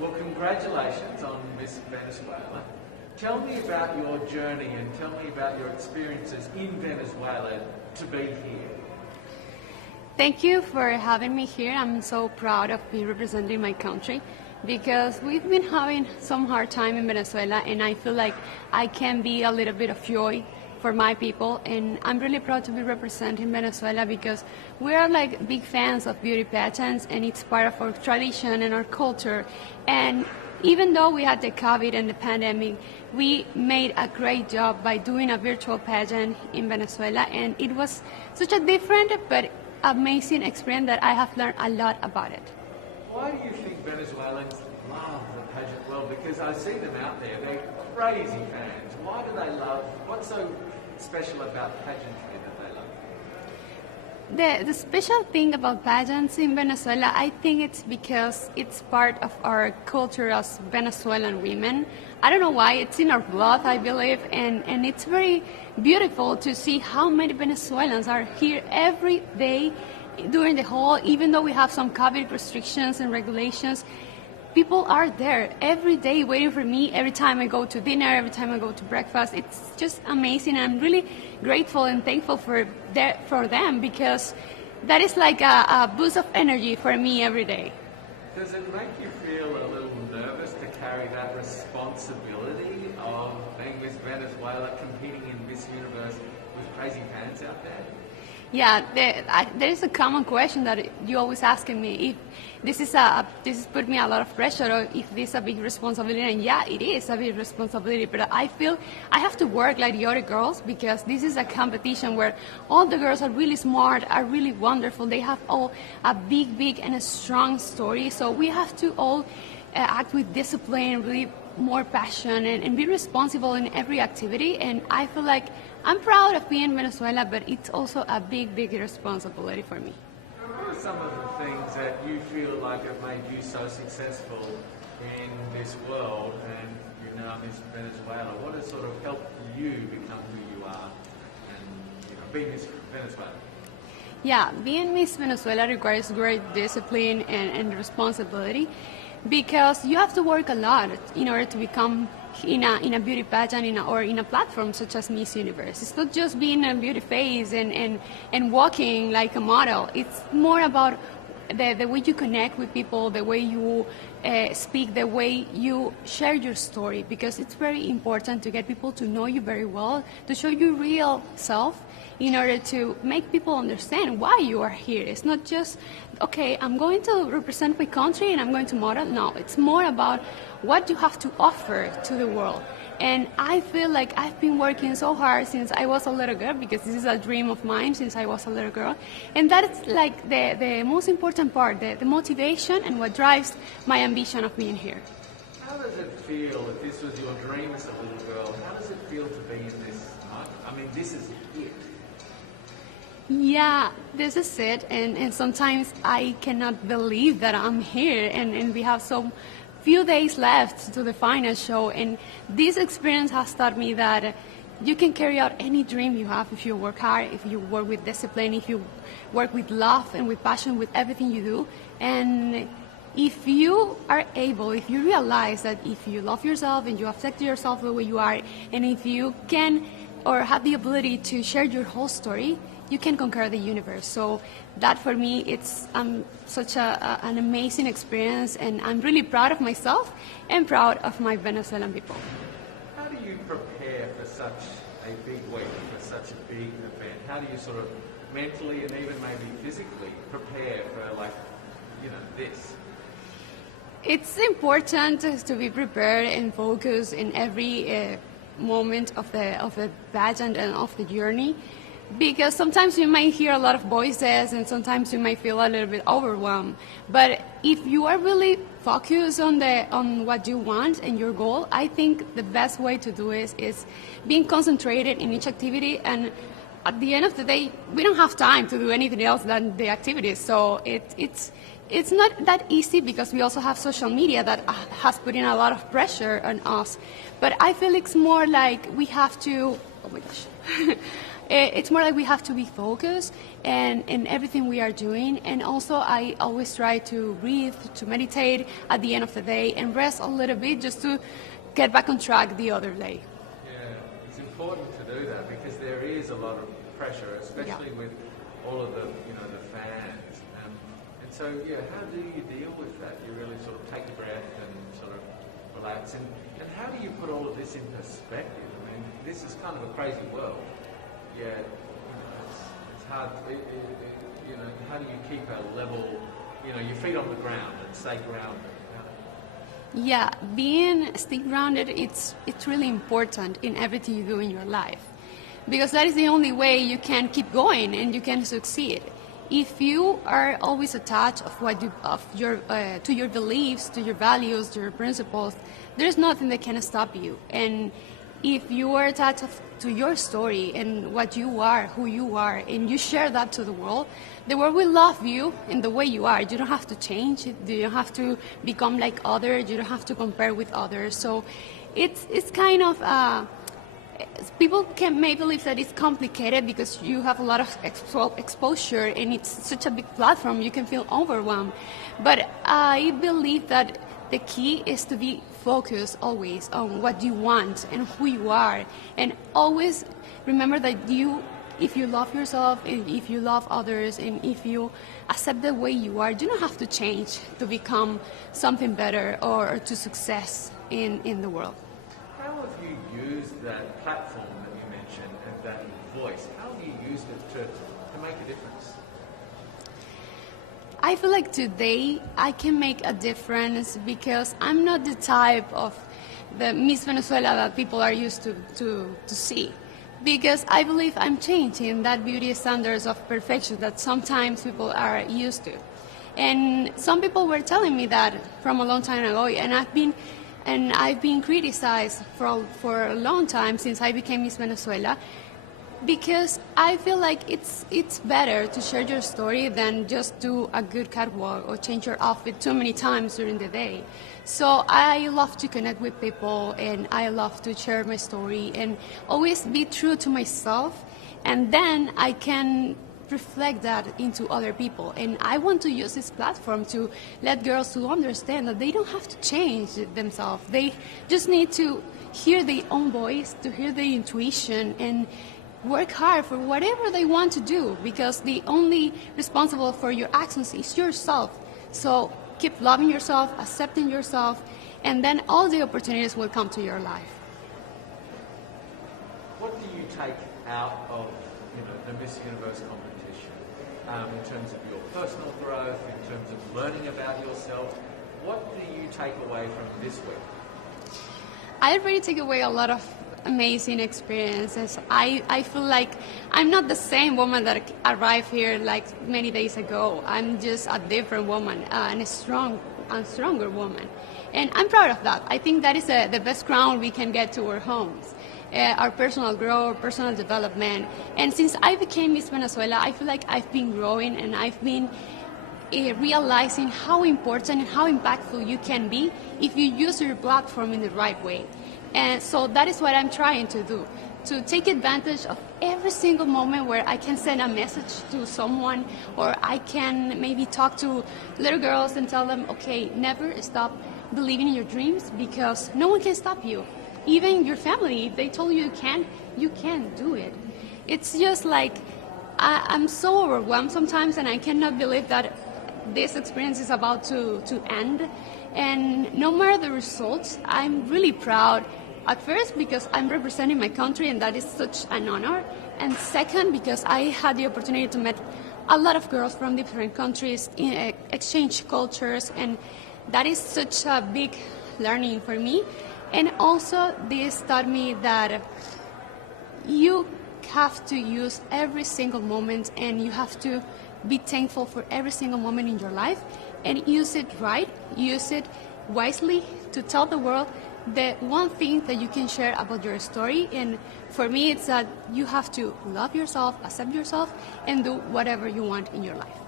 Well, congratulations on Miss Venezuela. Tell me about your journey and tell me about your experiences in Venezuela to be here. Thank you for having me here. I'm so proud of being representing my country because we've been having some hard time in Venezuela, and I feel like I can be a little bit of joy for my people, and I'm really proud to be representing Venezuela because we are like big fans of beauty pageants, and it's part of our tradition and our culture. And even though we had the COVID and the pandemic, we made a great job by doing a virtual pageant in Venezuela, and it was such a different but amazing experience that I have learned a lot about it. Why do you think Venezuelans love the pageant world? Because I see them out there, they're crazy fans. Why do they love, what's so special about pageantry that they love? The special thing about pageants in Venezuela, I think it's because it's part of our culture as Venezuelan women. I don't know why, it's in our blood, I believe, and it's very beautiful to see how many Venezuelans are here every day during the whole, even though we have some COVID restrictions and regulations, people are there every day waiting for me every time I go to dinner, every time I go to breakfast. It's just amazing. I'm really grateful and thankful for them because that is like a boost of energy for me every day. Does it make you feel a little nervous to carry that responsibility of being Miss Venezuela, competing in Miss Universe with crazy fans out there? Yeah, there is a common question that you always asking me if this is put me a lot of pressure or if this is a big responsibility, and yeah, it is a big responsibility, but I feel I have to work like the other girls because this is a competition where all the girls are really smart, are really wonderful, they have all a big and a strong story, so we have to all act with discipline, really more passion and be responsible in every activity, and I feel like I'm proud of being in Venezuela, but it's also a big responsibility for me. What are some of the things that you feel like have made you so successful in this world and you're now Miss Venezuela? What has sort of helped you become who you are and be Miss Venezuela? Yeah, being Miss Venezuela requires great discipline and responsibility because you have to work a lot in order to become in a beauty pageant or in a platform such as Miss Universe. It's not just being a beauty face and walking like a model. It's more about the way you connect with people, the way you speak, the way you share your story, because it's very important to get people to know you very well, to show your real self in order to make people understand why you are here. It's not just, okay, I'm going to represent my country and I'm going to model. No, it's more about what you have to offer to the world. And I feel like I've been working so hard since I was a little girl, because this is a dream of mine since I was a little girl. And that's like the most important part, the motivation and what drives my ambition of being here. How does it feel, if this was your dream as a little girl, how does it feel to be in this? I mean, this is it. Yeah, this is it. And sometimes I cannot believe that I'm here and we have so few days left to the final show, and this experience has taught me that you can carry out any dream you have if you work hard, if you work with discipline, if you work with love and with passion with everything you do. And if you are able, if you realize that if you love yourself and you accept yourself the way you are, and if you can or have the ability to share your whole story, you can conquer the universe. So that for me, it's such an amazing experience, and I'm really proud of myself and proud of my Venezuelan people. How do you prepare for such a big week, for such a big event? How do you sort of mentally and even maybe physically prepare for this? It's important to be prepared and focused in every moment of the pageant and of the journey, because sometimes you might hear a lot of voices and sometimes you might feel a little bit overwhelmed. But if you are really focused on what you want and your goal, I think the best way to do it is being concentrated in each activity. And at the end of the day, we don't have time to do anything else than the activities. So it's not that easy, because we also have social media that has put in a lot of pressure on us. But I feel it's more like we have to, oh my gosh. It's more like we have to be focused and in everything we are doing. And also, I always try to breathe, to meditate at the end of the day, and rest a little bit just to get back on track the other day. Yeah, it's important to do that because there is a lot of pressure, especially with all of the the fans. And so how do you deal with that? You really sort of take a breath and sort of relax. And how do you put all of this in perspective? I mean, this is kind of a crazy world. Yeah, it's hard. How do you keep a level? Your feet on the ground and stay grounded. Yeah, stay grounded, it's really important in everything you do in your life, because that is the only way you can keep going and you can succeed. If you are always attached to your beliefs, to your values, to your principles, there's nothing that can stop you. And if you are attached to your story and what you are, who you are, and you share that to the world will love you in the way you are. You don't have to change. You don't have to become like others. You don't have to compare with others. So it's kind of, people may believe that it's complicated because you have a lot of exposure and it's such a big platform, you can feel overwhelmed. But I believe that the key is to be focused always on what you want and who you are, and always remember that if you love yourself, and if you love others, and if you accept the way you are, you don't have to change to become something better or to success in the world. How have you used that platform that you mentioned and that voice? How have you used it to make a difference? I feel like today I can make a difference because I'm not the type of the Miss Venezuela that people are used to see. Because I believe I'm changing that beauty standards of perfection that sometimes people are used to. And some people were telling me that from a long time ago, and I've been criticized for a long time since I became Miss Venezuela, because I feel like it's better to share your story than just do a good catwalk or change your outfit too many times during the day. So I love to connect with people, and I love to share my story and always be true to myself, and then I can reflect that into other people. And I want to use this platform to let girls to understand that they don't have to change themselves. They just need to hear their own voice, to hear their intuition, and work hard for whatever they want to do, because the only responsible for your actions is yourself. So keep loving yourself, accepting yourself, and then all the opportunities will come to your life. What do you take out of the Miss Universe competition in terms of your personal growth, in terms of learning about yourself? What do you take away from this week? I already take away a lot of amazing experiences. I feel like I'm not the same woman that arrived here like many days ago. I'm just a different woman, and a stronger woman. And I'm proud of that. I think that is the best crown we can get to our homes. Our personal growth, personal development. And since I became Miss Venezuela, I feel like I've been growing, and I've been realizing how important and how impactful you can be if you use your platform in the right way. And so that is what I'm trying to do, to take advantage of every single moment where I can send a message to someone, or I can maybe talk to little girls and tell them, okay, never stop believing in your dreams, because no one can stop you. Even your family, if they told you you can't do it. It's just like, I'm so overwhelmed sometimes, and I cannot believe that this experience is about to end. And no matter the results, I'm really proud. At first, because I'm representing my country, and that is such an honor. And second, because I had the opportunity to meet a lot of girls from different countries, exchange cultures, and that is such a big learning for me. And also, this taught me that you have to use every single moment, and you have to be thankful for every single moment in your life, and use it right, use it wisely to tell the world the one thing that you can share about your story. And for me, it's that you have to love yourself, accept yourself, and do whatever you want in your life.